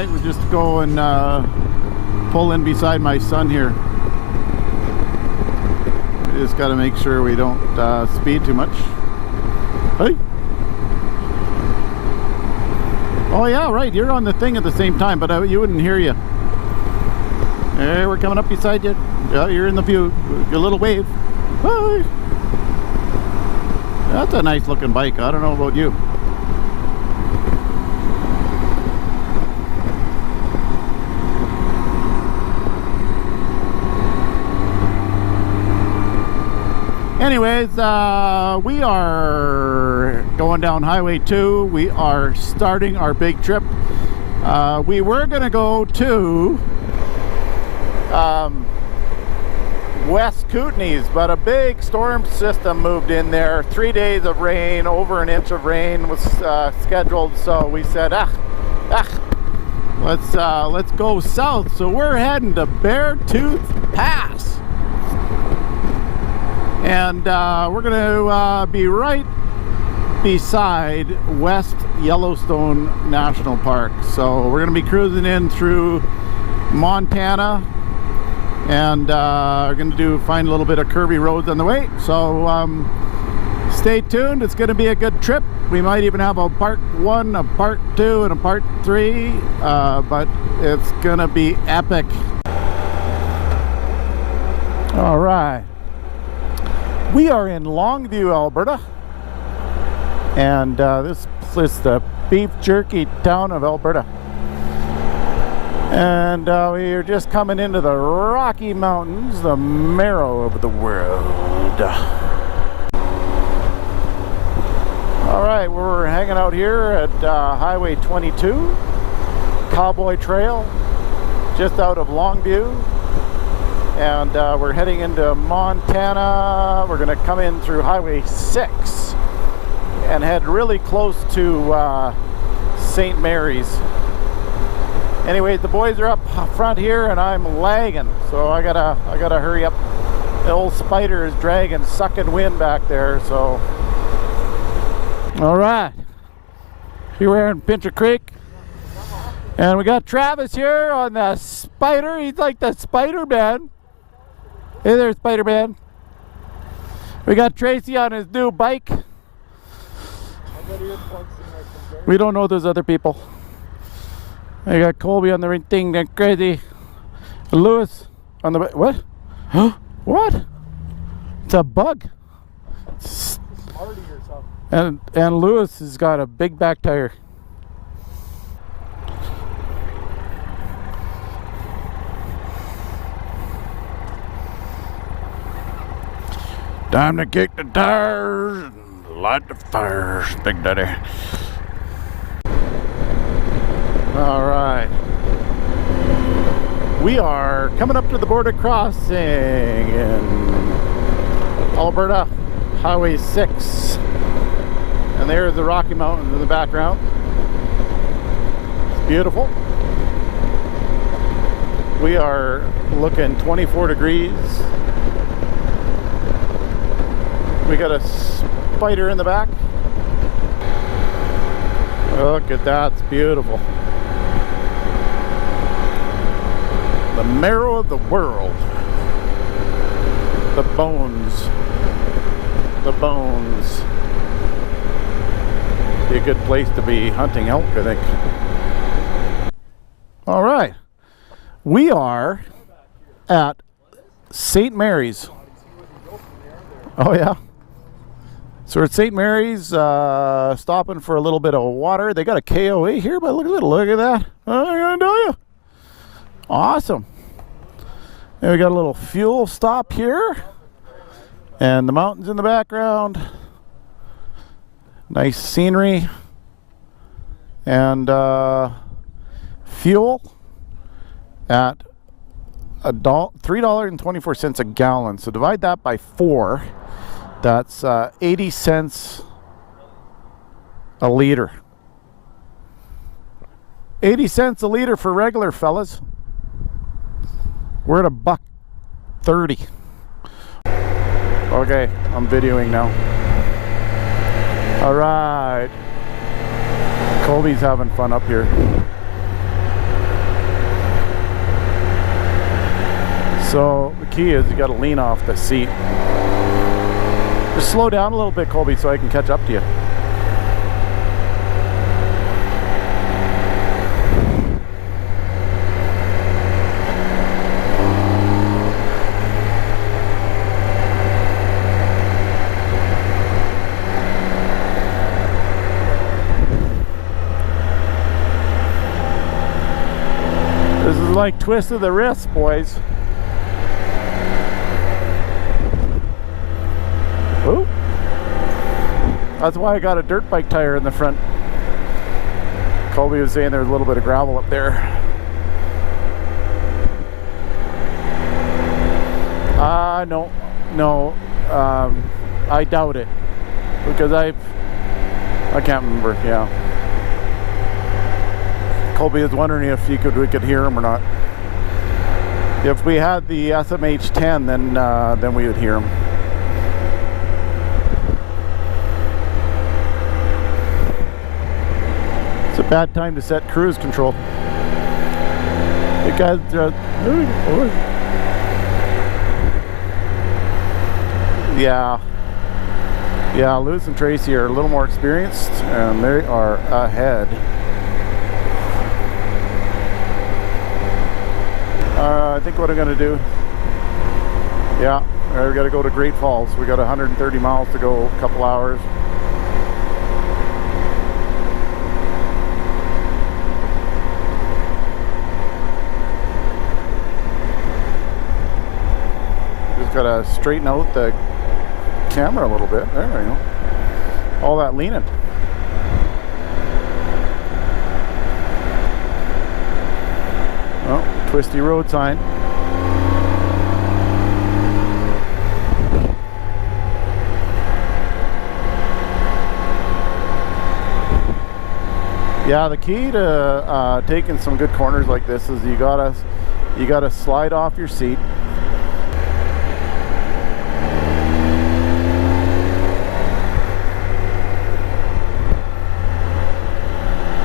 right, we'll just go and pull in beside my son here. We just got to make sure we don't speed too much. Hey. Oh yeah, right, you're on the thing at the same time, but you wouldn't hear you. Hey, we're coming up beside you. Yeah, you're in the view. Your little wave. Hi. That's a nice looking bike. I don't know about you. Anyways, we are going down Highway 2. We are starting our big trip. We were going to go to West Kootenays, but a big storm system moved in there. 3 days of rain, over an inch of rain was scheduled, so we said, let's go south. So we're heading to Beartooth Pass. And we're going to be right beside West Yellowstone National Park. So we're going to be cruising in through Montana, and we're going to find a little bit of curvy roads on the way. So stay tuned. It's going to be a good trip. We might even have a part 1, a part 2, and a part 3, but it's going to be epic. All right. We are in Longview, Alberta, and this is the beef jerky town of Alberta. And we are just coming into the Rocky Mountains, the marrow of the world. All right, we're hanging out here at Highway 22, Cowboy Trail, just out of Longview. And we're heading into Montana. We're going to come in through Highway 6 and head really close to St. Mary's. Anyway, the boys are up front here and I'm lagging, so I gotta hurry up. The old spider is dragging, sucking wind back there, so. All right, here we're in Pincher Creek. And we got Travis here on the spider. He's like the Spider-Man. Hey there, Spider-Man. We got Tracy on his new bike. We don't know those other people. I got Colby on the thing, that crazy. Lewis on the what? Huh? What? It's a bug. Marty or something. And Lewis has got a big back tire. Time to kick the tires and light the fires, Big Daddy. All right. We are coming up to the border crossing in Alberta, Highway 6. And there's the Rocky Mountains in the background. It's beautiful. We are looking 24 degrees. We got a spider in the back. Look at that, it's beautiful. The marrow of the world. The bones. The bones. Be a good place to be hunting elk, I think. All right. We are at St. Mary's. Oh yeah. So we're at St. Mary's, stopping for a little bit of water. They got a KOA here, but look at that. I'm gonna tell you. Awesome. And we got a little fuel stop here. And the mountains in the background. Nice scenery. And fuel at $3.24 a gallon. So divide that by 4. That's 80 cents a liter. 80 cents a liter for regular, fellas. We're at $1.30. Okay, I'm videoing now. All right. Colby's having fun up here. So the key is you got to lean off the seat. Just slow down a little bit, Colby, so I can catch up to you. This is like twist of the wrist, boys. Ooh. That's why I got a dirt bike tire in the front. Colby was saying there's a little bit of gravel up there. No. I doubt it. Because I can't remember, yeah. Colby is wondering if we could hear him or not. If we had the SMH-10, then we would hear him. It's a bad time to set cruise control. Because yeah, Lewis and Tracy are a little more experienced, and they are ahead. I think what I'm gonna do, yeah, we gotta go to Great Falls. We got 130 miles to go, a couple hours. Just gotta straighten out the camera a little bit. There we go. All that leaning. Oh, twisty road sign. Yeah, the key to taking some good corners like this is you gotta slide off your seat.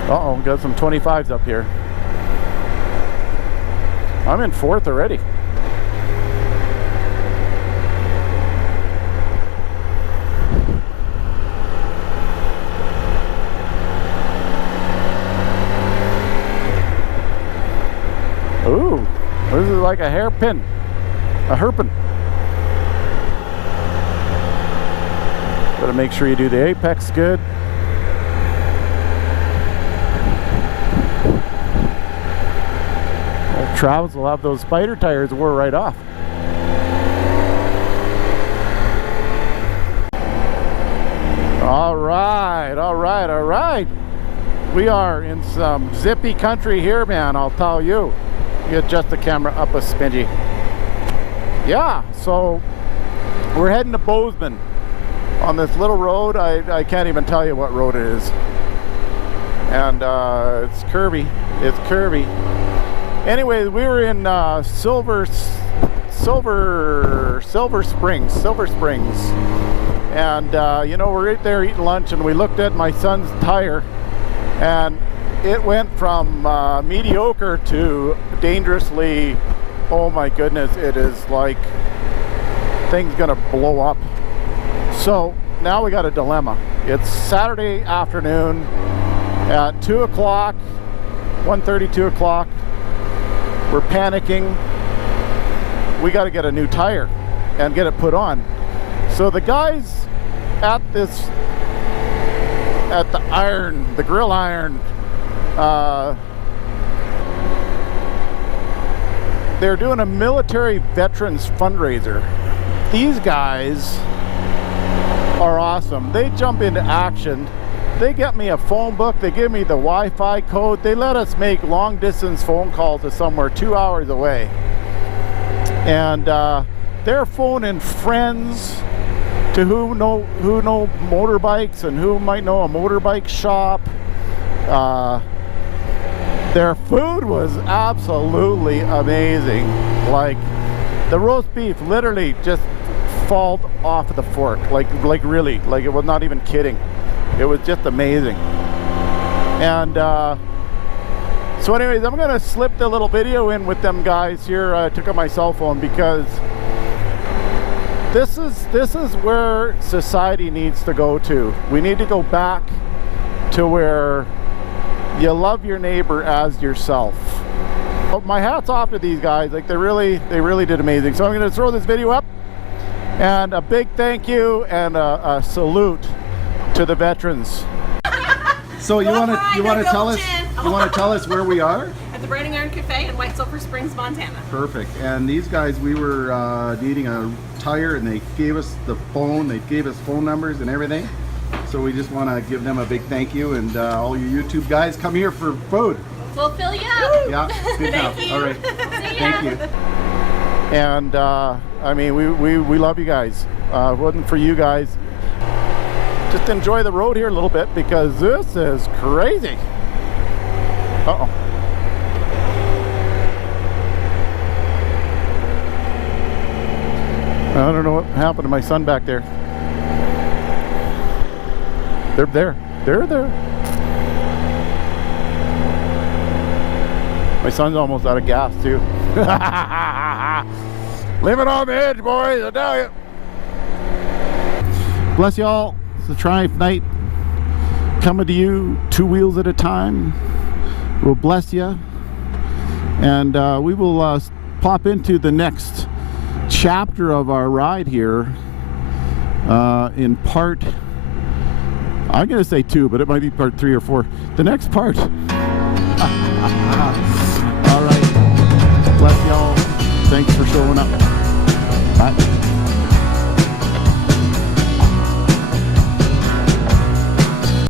Uh-oh, got some 25s up here. I'm in fourth already. Ooh, this is like a hairpin, a hairpin. Gotta make sure you do the apex good. Travis will have those spider tires wore right off. All right. We are in some zippy country here, man, I'll tell you. You adjust the camera up a smidgy. Yeah, so we're heading to Bozeman on this little road. I can't even tell you what road it is. And it's curvy. It's curvy. Anyways, we were in Silver Springs, and you know, we're right there eating lunch, and we looked at my son's tire, and it went from mediocre to dangerously, oh my goodness, it is like thing's gonna blow up. So now we got a dilemma. It's Saturday afternoon at 2 o'clock, 1:30, 2 o'clock. We're panicking. We got to get a new tire and get it put on. So the guys at the grill iron, they're doing a military veterans fundraiser. These guys are awesome. They jump into action. They get me a phone book, they give me the Wi-Fi code, they let us make long distance phone calls to somewhere 2 hours away. And they're phoning friends to who know motorbikes and who might know a motorbike shop. Their food was absolutely amazing. Like the roast beef literally just fell off of the fork, like really, like it was not even kidding. It was just amazing. And So anyways, I'm gonna slip the little video in with them guys here. I took out my cell phone because this is where society needs to go to. We need to go back to where you love your neighbor as yourself. Oh, my hat's off to these guys. Like they really did amazing. So I'm gonna throw this video up, and a big thank you and a salute to the veterans. So you want to tell us where we are? At the Branding Iron Cafe in White Sulphur Springs, Montana. Perfect. And these guys, we were needing a tire, and they gave us the phone. They gave us phone numbers and everything. So we just want to give them a big thank you, and all you YouTube guys, come here for food. We'll fill you up. Yeah, good enough. All right. Thank you. And I mean, we love you guys. If it wasn't for you guys, just enjoy the road here a little bit because this is crazy. Uh-oh. I don't know what happened to my son back there. They're there. They're there. My son's almost out of gas too. Living on the edge, boys, I tell you. Bless y'all. It's the Triumph Night coming to you 2 wheels at a time. We'll bless you, and we will pop into the next chapter of our ride here in part, I'm gonna say 2, but it might be part 3 or 4. The next part. All right, bless y'all. Thanks for showing up. Bye.